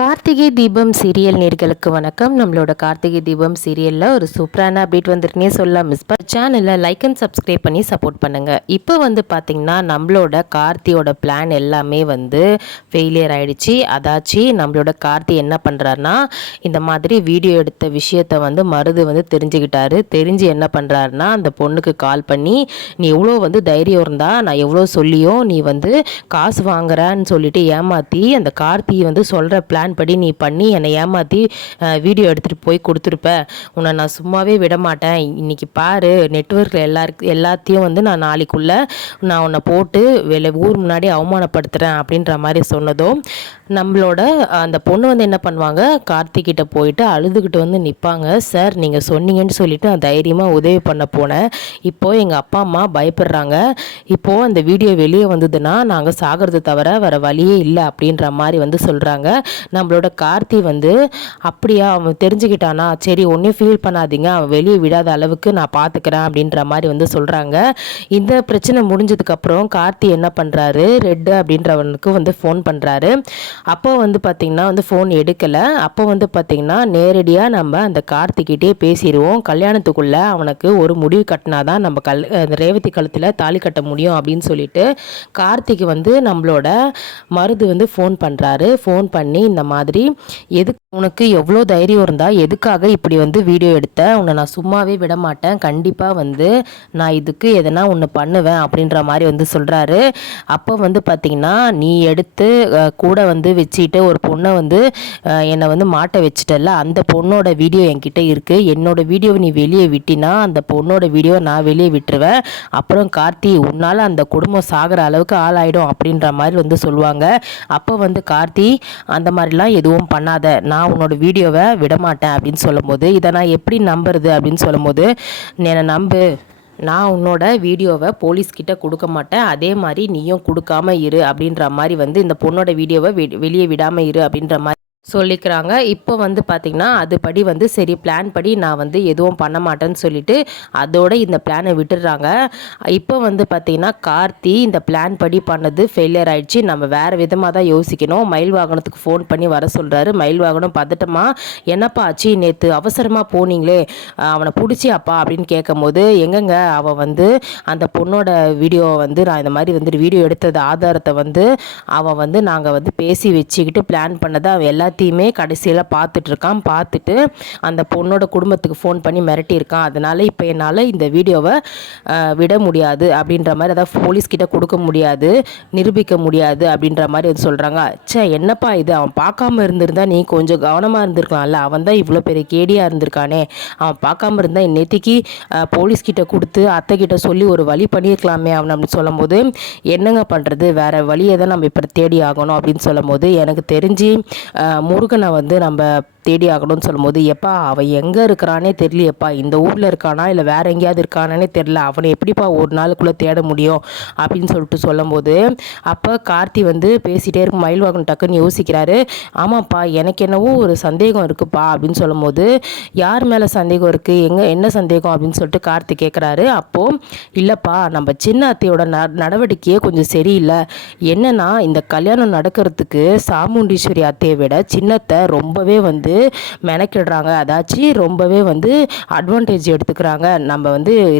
Karthigai Deepam serial நேர்களுக்கு வணக்கம். நம்மளோட கார்த்திகை தீபம் சீரியலில் ஒரு சூப்பரான அப்டேட் வந்துருக்குன்னே சொல்லலாம். மிஸ் சேனலை லைக் அண்ட் சப்ஸ்கிரைப் பண்ணி சப்போர்ட் பண்ணுங்கள். இப்போ பார்த்திங்கன்னா நம்மளோட கார்த்தியோட பிளான் எல்லாமே ஃபெயிலியர் ஆகிடுச்சு. அதாச்சு நம்மளோட கார்த்தி என்ன பண்ணுறாருனா இந்த மாதிரி வீடியோ எடுத்த விஷயத்த மருது தெரிஞ்சுக்கிட்டாரு. தெரிஞ்சு என்ன பண்ணுறாருனா அந்த பொண்ணுக்கு கால் பண்ணி, நீ எவ்வளோ தைரியம் இருந்தால் நான் எவ்வளோ சொல்லியும் நீ காசு வாங்குறான்னு சொல்லிட்டு ஏமாற்றி அந்த கார்த்தி சொல்கிற பிளான் படி நீ பண்ணி என்னை ஏமாற்றி வீடியோ எடுத்துகிட்டு போய் கொடுத்துருப்ப. உன்னை நான் சும்மாவே விட மாட்டேன். இன்றைக்கி பாரு, நெட்வொர்க்கில் எல்லாத்தையும் நான் நாளைக்குள்ளே நான் உன்னை போட்டு ஊர் முன்னாடி அவமானப்படுத்துகிறேன் அப்படின்ற மாதிரி சொன்னதும் நம்மளோட அந்த பொண்ணு என்ன பண்ணுவாங்க, கார்த்திகிட்ட போயிட்டு அழுதுகிட்டு நிற்பாங்க. சார் நீங்கள் சொன்னீங்கன்னு சொல்லிட்டு நான் தைரியமாக உதவி பண்ண போனேன். இப்போது எங்கள் அப்பா அம்மா பயப்படுறாங்க. இப்போது அந்த வீடியோ வெளியே வந்ததுன்னா நாங்கள் சாகிறது தவிர வேறு வழியே இல்லை அப்படின்ற மாதிரி சொல்கிறாங்க. நம்மளோட கார்த்தி அப்படியா அவன் தெரிஞ்சுக்கிட்டானா, சரி ஒன்றும் ஃபீல் பண்ணாதீங்க, அவன் வெளியே விடாத அளவுக்கு நான் பார்த்துக்கிறேன் அப்படின்ற மாதிரி சொல்கிறாங்க. இந்த பிரச்சனை முடிஞ்சதுக்கப்புறம் கார்த்தி என்ன பண்ணுறாரு, ரெட்டு அப்படின்றவனுக்கு ஃபோன் பண்ணுறாரு. அப்போ பார்த்திங்கன்னா ஃபோன் எடுக்கலை. அப்போ பார்த்திங்கன்னா நேரடியாக நம்ம அந்த கார்த்திகிட்டே பேசிடுவோம். கல்யாணத்துக்குள்ளே அவனுக்கு ஒரு முடிவு கட்டினா தான் நம்ம ரேவதி கழுத்தில் தாலி கட்ட முடியும் அப்படின்னு சொல்லிட்டு கார்த்திக்கு நம்மளோட மருது ஃபோன் பண்ணுறாரு. ஃபோன் பண்ணி இந்த மாதிரி எதுக்கு உனக்கு எவ்வளோ தைரியம் இருந்தால் எதுக்காக இப்படி வீடியோ எடுத்த, உன்னை நான் சும்மாவே விட மாட்டேன், கண்டிப்பாக நான் இதுக்கு எதனா ஒன்று பண்ணுவேன் அப்படின்ற மாதிரி சொல்கிறாரு. அப்போ பார்த்திங்கன்னா நீ எடுத்து கூட வச்சுட்டு ஒரு பொண்ணை என்னை மாட்ட வச்சுட்டல, அந்த பொண்ணோட வீடியோ என்கிட்ட இருக்குது. என்னோட வீடியோவை நீ வெளியே விட்டினா அந்த பொண்ணோட வீடியோவை நான் வெளியே விட்டுருவேன். அப்புறம் கார்த்தி உன்னால் அந்த குடும்பம் சாகிற அளவுக்கு ஆளாயிடும் அப்படின்ற மாதிரி சொல்லுவாங்க. அப்போ கார்த்தி அந்த மாதிரிலாம் எதுவும் பண்ணாத, நான் உன்னோட வீடியோவை விடமாட்டேன் அப்படின்னு சொல்லும்போது, இதை நான் எப்படி நம்புறது அப்படின்னு சொல்லும்போது, என்னை நம்பு, நான் உன்னோட வீடியோவை போலீஸ்கிட்ட கொடுக்க மாட்டேன், அதே மாதிரி நீயும் கொடுக்காம இரு அப்படின்ற மாதிரி இந்த பொண்ணோட வீடியோவை வெளியே விடாமல் இரு அப்படின்ற மாதிரி சொல்லிக்கிறாங்க. இப்போ பார்த்திங்கன்னா அதுபடி சரி பிளான் படி நான் எதுவும் பண்ண மாட்டேன்னு சொல்லிட்டு அதோட இந்த பிளானை விட்டுடுறாங்க. இப்போ பார்த்திங்கன்னா கார்த்தி இந்த பிளான் படி பண்ணது ஃபெயிலியர் ஆயிடுச்சு, நம்ம வேறு விதமாக தான் யோசிக்கணும். மயில் வாகனத்துக்கு ஃபோன் பண்ணி வர சொல்கிறாரு. மயில் வாகனம் பதட்டமா, என்னப்பா ஆச்சு, நேற்று அவசரமாக போனீங்களே, அவனை பிடிச்சியாப்பா அப்படின்னு கேட்கும் போது, எங்கங்க அவன் அந்த பொண்ணோட வீடியோவை நான் இந்த மாதிரி வீடியோ எடுத்தது ஆதாரத்தை அவன் நாங்கள் பேசி வச்சுக்கிட்டு பிளான் பண்ணதை அவன் எல்லாத்தையுமே கடைசியில் பார்த்துட்ருக்கான். பார்த்துட்டு அந்த பொண்ணோட குடும்பத்துக்கு ஃபோன் பண்ணி மிரட்டியிருக்கான். அதனால் இப்போ என்னால் இந்த வீடியோவை விட முடியாது அப்படின்ற மாதிரி, அதாவது போலீஸ்கிட்ட கொடுக்க முடியாது, நிரூபிக்க முடியாது அப்படின்ற மாதிரி சொல்கிறாங்க. என்னப்பா இது, அவன் பார்க்காம இருந்திருந்தா நீ கொஞ்சம் கவனமாக இருந்திருக்கலாம்ல, அவன் தான் இவ்வளோ பெரிய கேடியாக இருந்திருக்கானே, அவன் பார்க்காம இருந்தால் நேற்றுக்கு போலீஸ்கிட்ட கொடுத்து அத்தைக்கிட்ட சொல்லி ஒரு வழி பண்ணியிருக்கலாமே அவன் அப்படின்னு சொல்லும் போது, என்னங்க பண்ணுறது, வேறு வழியை தான் நம்ம இப்போ தேடி ஆகணும் அப்படின்னு சொல்லும் போது, எனக்கு தெரிஞ்சு முருகனை நம்ம தேடி ஆகணும்னு சொல்லும்போது, எப்பா அவன் எங்கே இருக்கிறானே தெரியலையப்பா, இந்த ஊரில் இருக்கானா இல்லை வேறு எங்கேயாவது இருக்கானே தெரியல, அவனை எப்படிப்பா ஒரு நாளுக்குள்ளே தேட முடியும் அப்படின்னு சொல்லிட்டு சொல்லும்போது, அப்போ கார்த்தி பேசிகிட்டே இருக்கும். மயில் வாகனம் டக்குன்னு யோசிக்கிறாரு. ஆமாப்பா எனக்கு என்னவோ ஒரு சந்தேகம் இருக்குப்பா அப்படின்னு சொல்லும்போது, யார் மேலே சந்தேகம் இருக்குது, என்ன சந்தேகம் அப்படின்னு சொல்லிட்டு கார்த்தி கேட்குறாரு. அப்போது இல்லைப்பா நம்ம சின்ன அத்தையோட நடவடிக்கையே கொஞ்சம் சரியில்லை, என்னன்னா இந்த கல்யாணம் நடக்கிறதுக்கு சாமுண்டீஸ்வரி அத்தையை விட சின்னத்தை ரொம்பவே மெனக்கிடுறாங்க, அதாச்சு ரொம்பவே அட்வான்டேஜ் எடுத்துக்கிறாங்க. நம்ம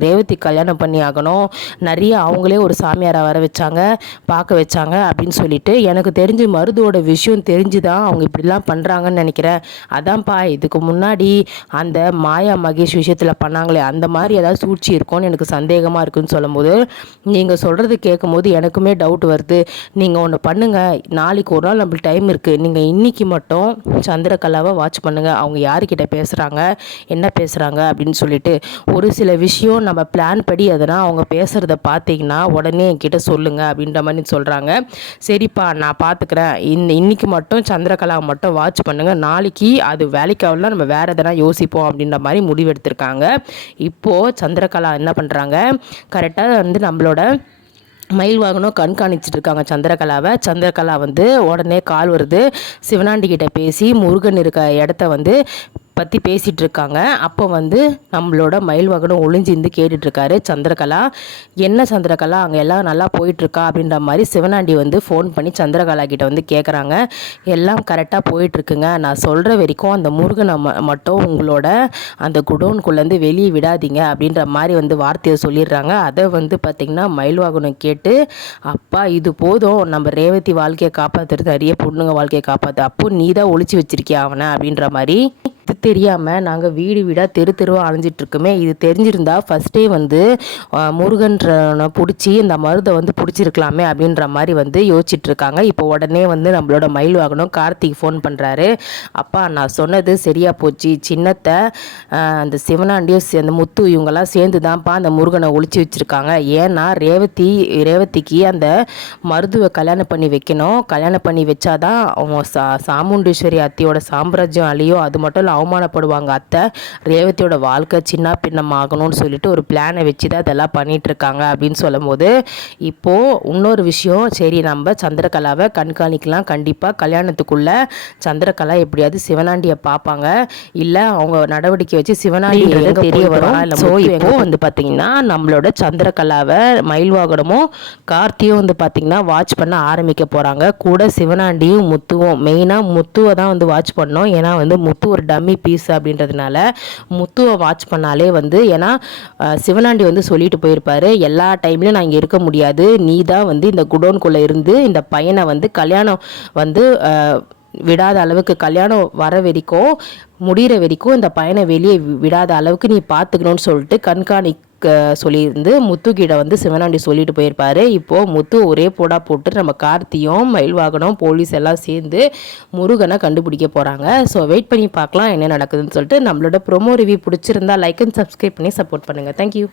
ரேவதி கல்யாணம் பண்ணி ஆகணும், நிறைய அவங்களே ஒரு சாமியாரை வர வச்சாங்க, பார்க்க வச்சாங்க அப்படின்னு சொல்லிட்டு, எனக்கு தெரிஞ்சு மருதோட விஷயம் தெரிஞ்சுதான் அவங்க இப்படிலாம் பண்ணுறாங்கன்னு நினைக்கிறேன். அதான்ப்பா இதுக்கு முன்னாடி அந்த மாயா மகேஷ் விஷயத்தில் பண்ணாங்களே அந்த மாதிரி ஏதாவது சூழ்ச்சி இருக்கும்னு எனக்கு சந்தேகமாக இருக்குன்னு சொல்லும்போது, நீங்கள் சொல்கிறது கேட்கும்போது எனக்குமே டவுட் வருது. நீங்கள் ஒன்று பண்ணுங்கள், நாளைக்கு ஒரு நாள் நம்மளுக்கு டைம் இருக்குது, நீங்கள் இன்றைக்கி மட்டும் சந்திரகலாவை வாட்ச் பண்ணுங்கள், அவங்க யார்கிட்ட பேசுகிறாங்க என்ன பேசுகிறாங்க அப்படின்னு சொல்லிட்டு, ஒரு சில விஷயம் நம்ம பிளான் படி எதனா அவங்க பேசுகிறத பார்த்தீங்கன்னா உடனே என்கிட்ட சொல்லுங்கள் அப்படின்ற மாதிரி சொல்கிறாங்க. சரிப்பா நான் பார்த்துக்கிறேன், இன்னைக்கு மட்டும் சந்திரகலாவை மட்டும் வாட்ச் பண்ணுங்கள், நாளைக்கு அது வேலைக்காகலாம் நம்ம வேறு எதனா யோசிப்போம் அப்படின்ற மாதிரி முடிவெடுத்திருக்காங்க. இப்போது சந்திரகலா என்ன பண்ணுறாங்க, கரெக்டாக நம்மளோட மயில் வாகனம் கண்காணிச்சிட்டு இருக்காங்க சந்திரகலாவை. சந்திரகலா உடனே கால் வருது, சிவனாண்டி கிட்ட பேசி முருகன் இருக்க இடத்த பற்றி பேசிகிட்டு இருக்காங்க. அப்போ வந்து நம்மளோட மயில்வாகனம் ஒளிஞ்சிருந்து கேட்டுட்ருக்காரு சந்திரகலா. என்ன சந்திரகலா, அங்கே எல்லாம் நல்லா போயிட்டுருக்கா அப்படின்ற மாதிரி சிவனாண்டி வந்து ஃபோன் பண்ணி சந்திரகலா கிட்ட வந்து கேட்குறாங்க. எல்லாம் கரெக்டாக போயிட்டுருக்குங்க, நான் சொல்கிற வரைக்கும் அந்த முருகனை மட்டும் உங்களோட அந்த குடோனுக்குள்ளேருந்து வெளியே விடாதீங்க அப்படின்ற மாதிரி வந்து வார்த்தையை சொல்லிடுறாங்க. அதை வந்து பார்த்திங்கன்னா மயில்வாகனம் கேட்டு, அப்பா இது போதும், நம்ம ரேவதி வாழ்க்கையை காப்பாற்றுறது நிறைய பொண்ணுங்க வாழ்க்கையை காப்பாற்று, அப்போ நீ தான் ஒழிச்சு வச்சிருக்கியா அவனை அப்படின்ற மாதிரி. இது தெரியாமல் நாங்கள் வீடு வீடாக தெரு தெருவாக அலைஞ்சிட்ருக்குமே, இது தெரிஞ்சிருந்தா ஃபஸ்ட்டே வந்து முருகன்றனை பிடிச்சி இந்த மருதை வந்து பிடிச்சிருக்கலாமே அப்படின்ற மாதிரி வந்து யோசிச்சுட்ருக்காங்க. இப்போ உடனே வந்து நம்மளோட மயில்வாகனம் கார்த்திக் ஃபோன் பண்ணுறாரு. அப்பா நான் சொன்னது சரியாக போச்சு, சின்னத்தை அந்த சிவனாண்டியும் அந்த முத்து இவங்கெல்லாம் சேர்ந்து தான்ப்பா அந்த முருகனை ஒழிச்சு வச்சுருக்காங்க. ஏன்னா ரேவதிக்கு அந்த மருதுவை கல்யாணம் பண்ணி வைக்கணும், கல்யாணம் பண்ணி வச்சாதான் அவங்க சாமுண்டீஸ்வரி அத்தையோட சாம்ராஜ்யம் அழியும், அது மட்டும் அவமானப்படுவாங்க அத்தை, ரேவதியோட வாழ்க்கை சின்ன பின்னம் ஆகணும்னு சொல்லிட்டு ஒரு பிளானை வச்சு தான் இதெல்லாம் பண்ணிகிட்ருக்காங்க அப்படின்னு சொல்லும் போது, இப்போது இன்னொரு விஷயம், சரி நம்ம சந்திரகலாவை கண்காணிக்கலாம், கண்டிப்பாக கல்யாணத்துக்குள்ளே சந்திரகலா எப்படியாவது சிவனாண்டியை பார்ப்பாங்க, இல்லை அவங்க நடவடிக்கை வச்சு சிவனாண்டி தெரிய வரும். ஸோ இப்போ வந்து பார்த்திங்கன்னா நம்மளோட சந்திரகலாவை மயில்வாகனமும் கார்த்தியும் வந்து பார்த்திங்கன்னா வாட்ச் பண்ண ஆரம்பிக்க போகிறாங்க. கூட சிவனாண்டியும் முத்துவும், மெயினாக முத்துவை தான் வந்து வாட்ச் பண்ணோம். ஏன்னா வந்து முத்து ஒரு டம்மி பீஸ் அப்படின்றதுனால முத்துவை வாட்ச் பண்ணாலே வந்து, ஏன்னா சிவனாண்டி வந்து சொல்லிட்டு போயிருப்பாரு, எல்லா டைம்லையும் நான் இங்கே இருக்க முடியாது, நீ தான் வந்து இந்த குடோனுக்குள்ளே இருந்து இந்த பையனை வந்து கல்யாணம் வந்து விடாத அளவுக்கு, கல்யாணம் வர வரைக்கும் முடிகிற வரைக்கும் இந்த பையனை வெளியே விடாத அளவுக்கு நீ பார்த்துக்கணும்னு சொல்லிட்டு கண்காணிக்க சொல்லியிருந்து முத்துக்கிட்ட வந்து சிவனாண்டி சொல்லிட்டு போயிருப்பாரு. இப்போது முத்து ஒரே போடா போட்டு நம்ம கார்த்தியும் மயில்வாகனம் போலீஸ் எல்லாம் சேர்ந்து முருகனை கண்டுபிடிக்க போகிறாங்க. ஸோ வெயிட் பண்ணி பார்க்கலாம் என்ன நடக்குதுன்னு சொல்லிட்டு. நம்மளோட ப்ரோமோ ரிவ்யூ பிடிச்சிருந்தா லைக் அண்ட் சப்ஸ்கிரைப் பண்ணி சப்போர்ட் பண்ணுங்கள். தேங்க்யூ.